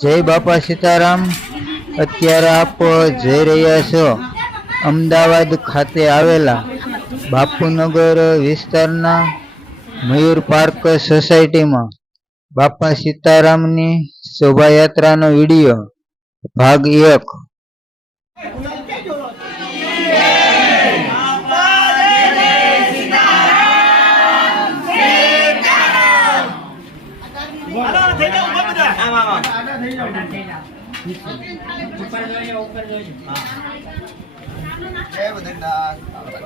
જય બાપા સીતારામ. અત્યારે આપ જઈ રહ્યા છો અમદાવાદ ખાતે આવેલા બાપુનગર વિસ્તારના મયુર પાર્ક સોસાયટીમાં. બાપા સીતારામની શોભાયાત્રાનો વીડિયો ભાગ એક.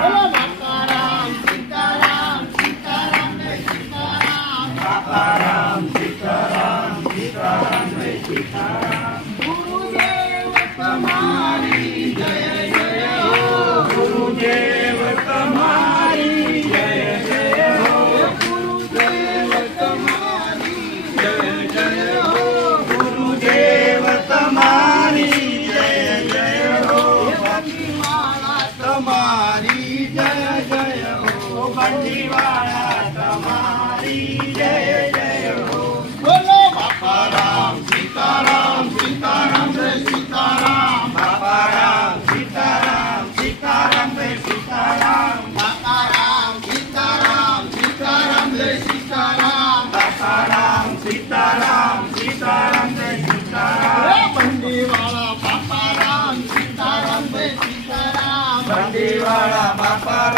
Vamos lá, Bandiwara, Mapara.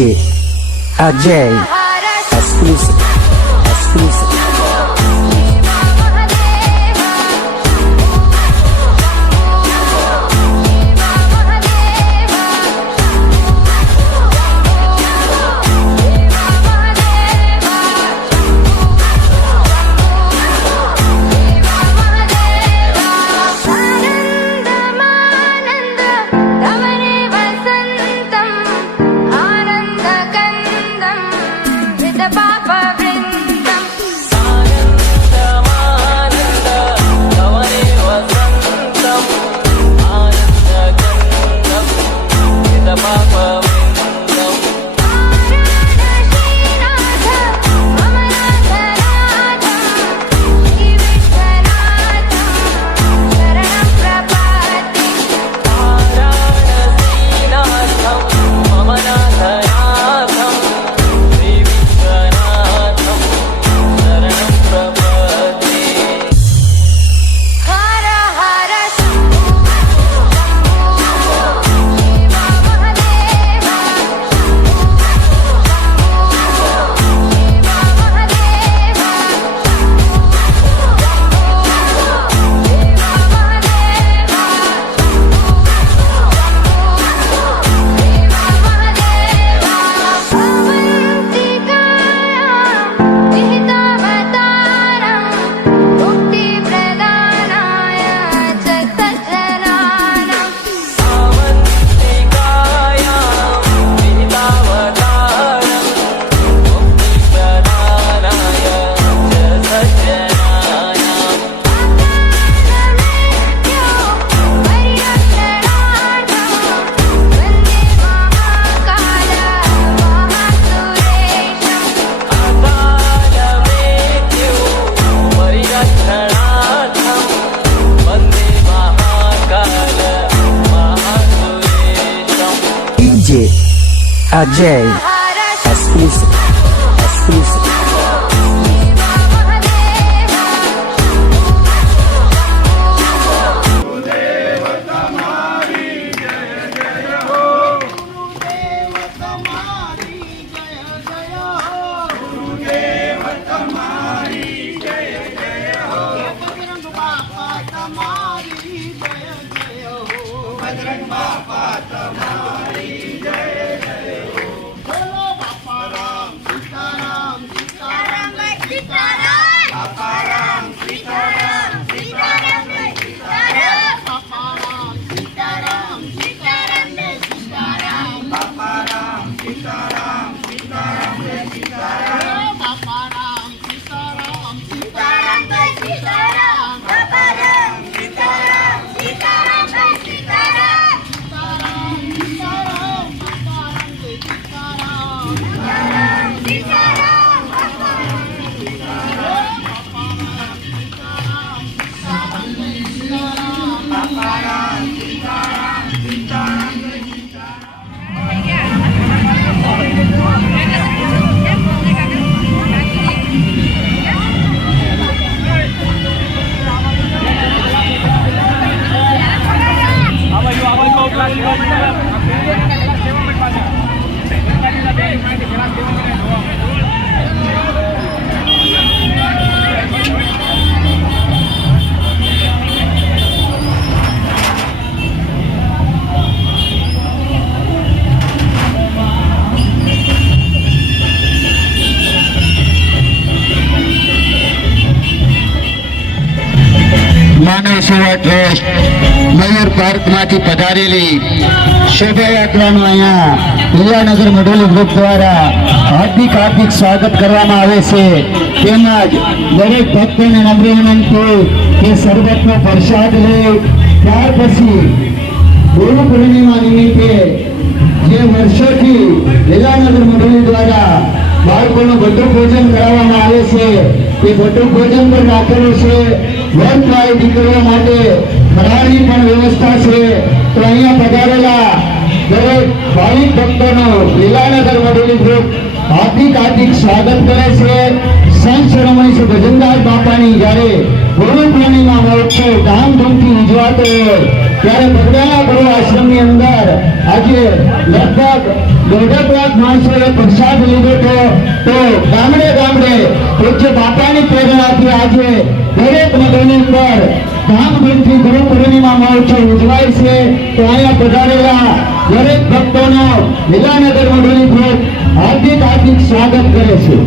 A Jay, as. ఆనంద గంగం పాపం. Uh, a. માનવ સેવા ટ્રસ્ટ મયુર પાર્કમાંથી પધારેલી શોભાયાત્રાનું અહીંયા વિદ્યાનગર મઢોલી ગ્રુપ દ્વારા હાર્દિક હાર્દિક સ્વાગત કરવામાં આવે છે. તેમજ દરેક ભક્તોને નમ્ર વિનંતી કે શરબતનો પ્રસાદ લે. ત્યાર પછી ગુરુ પૂર્ણિમા નિમિત્તે જે વર્ષોથી લીલાનગર મંડળી દ્વારા બાળકોનું બધું ભોજન કરાવવામાં આવે છે, તે બધું ભોજન પણ રાખેલું છે. વર્ગવાળી દીકરીઓ માટે ફરાળની પણ વ્યવસ્થા છે. તો અહીંયા પધારેલા દરેક ભાવિક ભક્તોનો લીલાનગર મંડળી ગ્રુપ હાર્દિક હાર્દિક સ્વાગત કરે છે. સંત શિરોમણી શ્રી ભજનદાસ બાપાની જ્યારે ગુરુ પૂર્ણિમા મહોત્સવ ધામધૂમથી ઉજવાતો હોય ત્યારે ગુરુ આશ્રમની અંદર આજે લગભગ દોઢેક પ્રસાદ લીધો હતો. તો ગામડે ગામડે પૂજ્ય બાપાની પ્રેરણાથી આજે દરેક નગરની ઉપર ધામધૂમથી ગુરુ પૂર્ણિમા મહોત્સવ ઉજવાય છે. તો અહીંયા પધારેલા દરેક ભક્તોનો લીલાનગર મંડળી ગ્રુપ હાર્દિક હાર્દિક સ્વાગત કરે છે.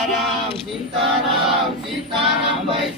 બાપા રામ સીતારામ સીતારામ ભાઈ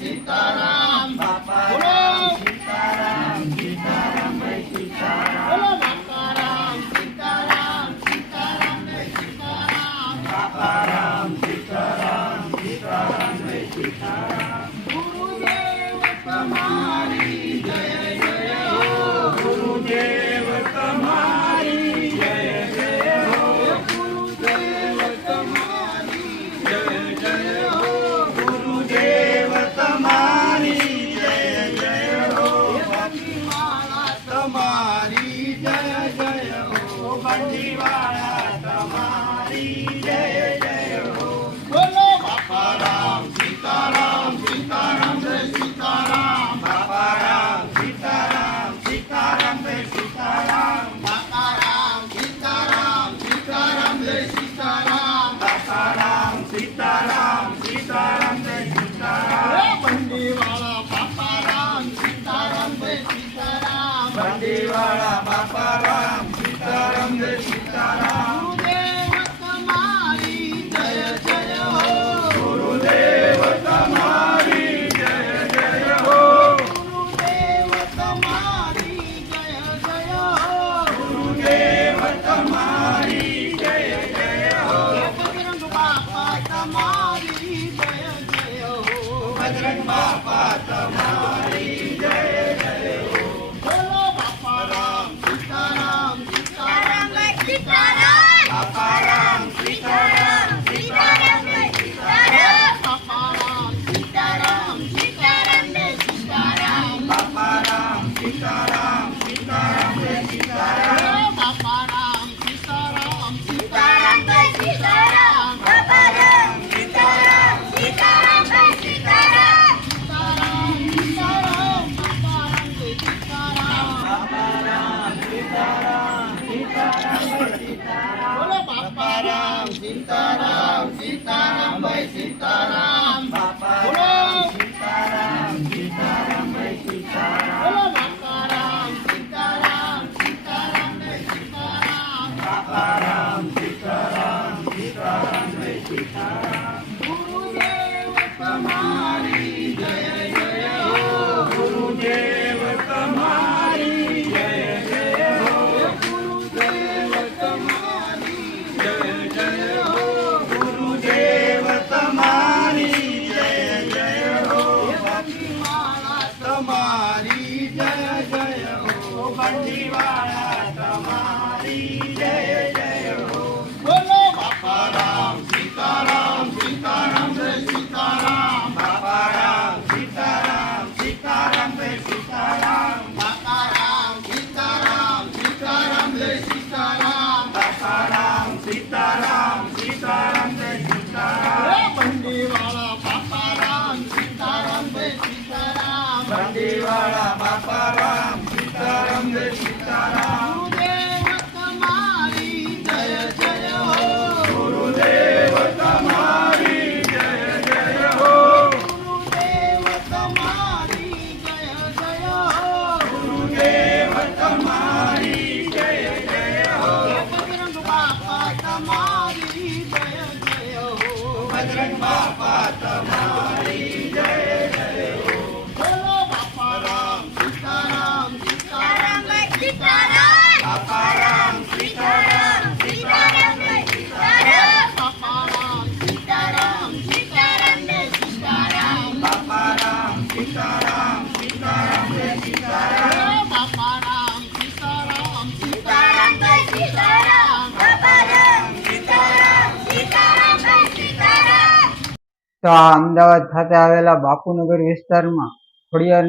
તો આ અમદાવાદ ખાતે આવેલા બાપુનગર વિસ્તારમાં ખોડિયાર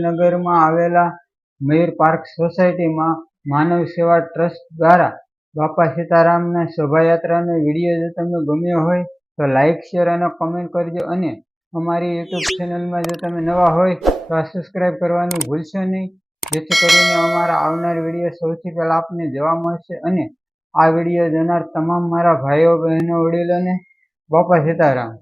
આવેલા મયુર પાર્ક સોસાયટીમાં માનવ સેવા ટ્રસ્ટ દ્વારા બાપા સીતારામના શોભાયાત્રાનો વીડિયો જો તમને ગમ્યો હોય, તો લાઇક શેર અને કમેન્ટ કરજો. અને અમારી યુટ્યુબ ચેનલમાં જો તમે નવા હોય, તો આ સબસ્ક્રાઈબ કરવાનું ભૂલશો નહીં. જેથી કરીને અમારા આવનાર વીડિયો સૌથી પહેલાં આપને જોવા મળશે અને આ વીડિયો જોનાર તમામ મારા ભાઈઓ, બહેનો, વડીલોને બાપા સીતારામ.